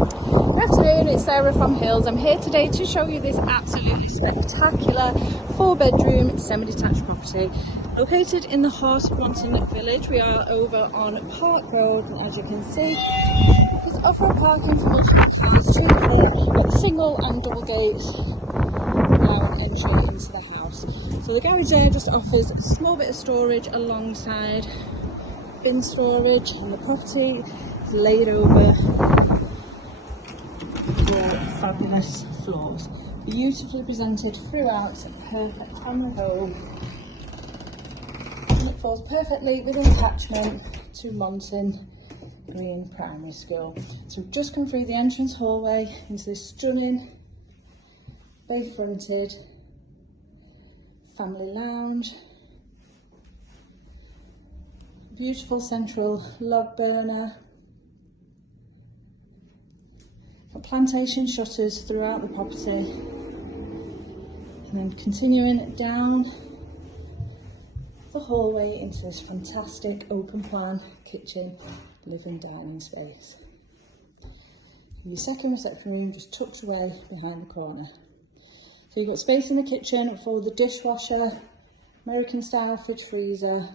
Good afternoon, it's Sarah from Hills. I'm here today to show you this absolutely spectacular 4-bedroom semi-detached property located in the heart of Monton Village. We are over on Park Road, and as you can see, there's off-road parking for multiple cars to the front, with single and double gates now entry into the house. So the garage there just offers a small bit of storage alongside bin storage, and the property is laid over fabulous floors, beautifully presented throughout, perfect family home, and it falls perfectly within catchment to Monton Green Primary School. So we've just come through the entrance hallway into this stunning bay fronted family lounge, beautiful central log burner, plantation shutters throughout the property, and then continuing down the hallway into this fantastic open plan kitchen, living dining space. Your second reception room just tucked away behind the corner. So you've got space in the kitchen for the dishwasher, American style fridge freezer,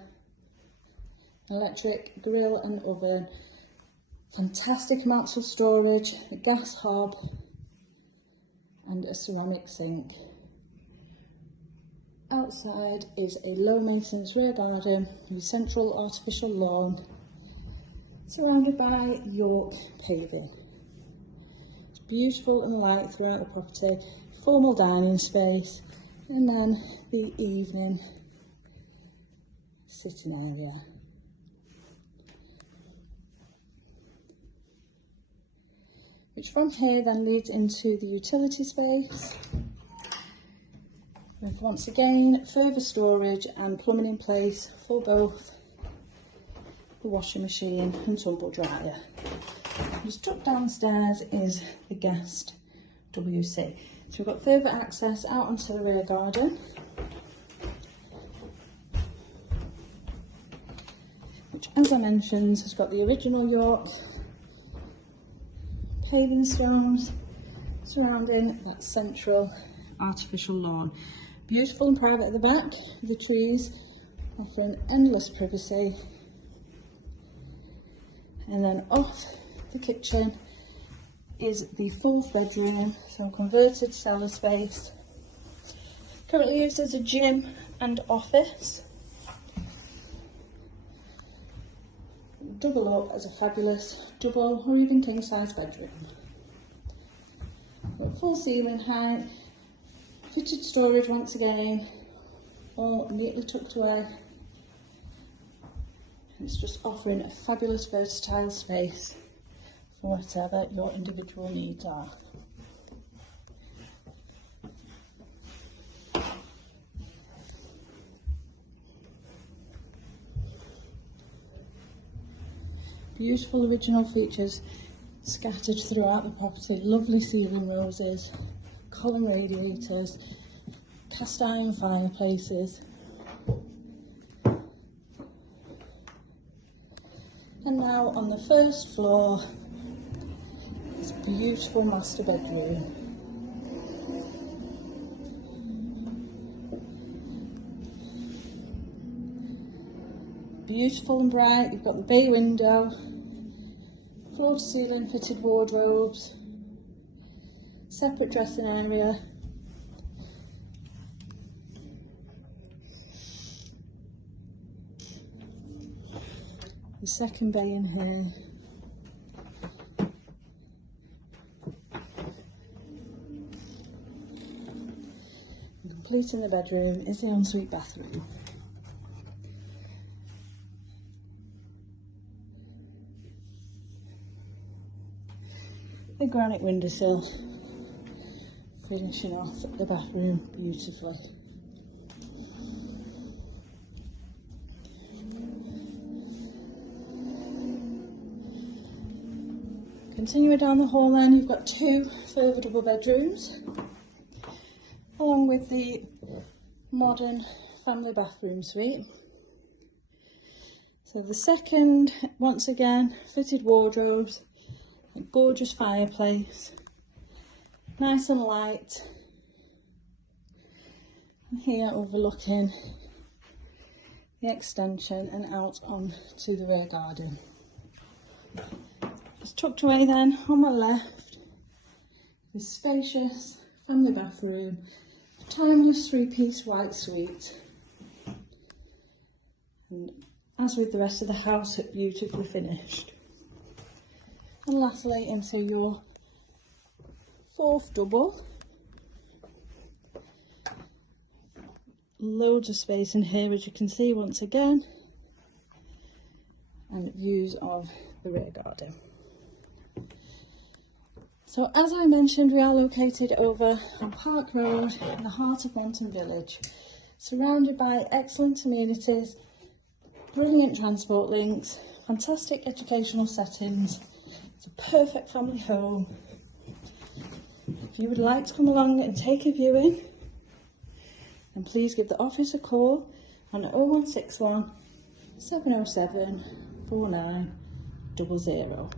electric grill and oven, fantastic amounts of storage, a gas hob and a ceramic sink. Outside is a low maintenance rear garden with central artificial lawn surrounded by York paving. It's beautiful and light throughout the property, formal dining space, and then the evening sitting area. Which from here then leads into the utility space, with once again further storage and plumbing in place for both the washing machine and tumble dryer. Just tucked downstairs is the guest WC. So we've got further access out onto the rear garden, which, as I mentioned, has got the original York paving stones surrounding that central artificial lawn. Beautiful and private at the back, the trees offering endless privacy. And then off the kitchen is the 4th bedroom, so converted cellar space, currently used as a gym and office. Double up as a fabulous double or even king size bedroom. Got full ceiling height, fitted storage once again, all neatly tucked away. It's just offering a fabulous versatile space for whatever your individual needs are. Beautiful original features scattered throughout the property, lovely ceiling roses, column radiators, cast iron fireplaces, and now on the 1st floor, this beautiful master bedroom. Beautiful and bright. You've got the bay window, floor to ceiling fitted wardrobes, separate dressing area, the second bay in here, and completing the bedroom is the ensuite bathroom. The granite windowsill finishing off the bathroom beautifully. Continuing down the hall then, you've got 2 further double bedrooms, along with the modern family bathroom suite. So the second, once again, fitted wardrobes A gorgeous fireplace, nice and light. And here overlooking the extension and out onto the rear garden. Just tucked away then on my left, this spacious family bathroom, timeless 3-piece white suite. And as with the rest of the house, it's beautifully finished. And lastly, into your 4th double. Loads of space in here, as you can see once again, and views of the rear garden. So as I mentioned, we are located over on Park Road in the heart of Monton Village, surrounded by excellent amenities, brilliant transport links, fantastic educational settings. It's a perfect family home. If you would like to come along and take a viewing, then please give the office a call on 0161 707 4900.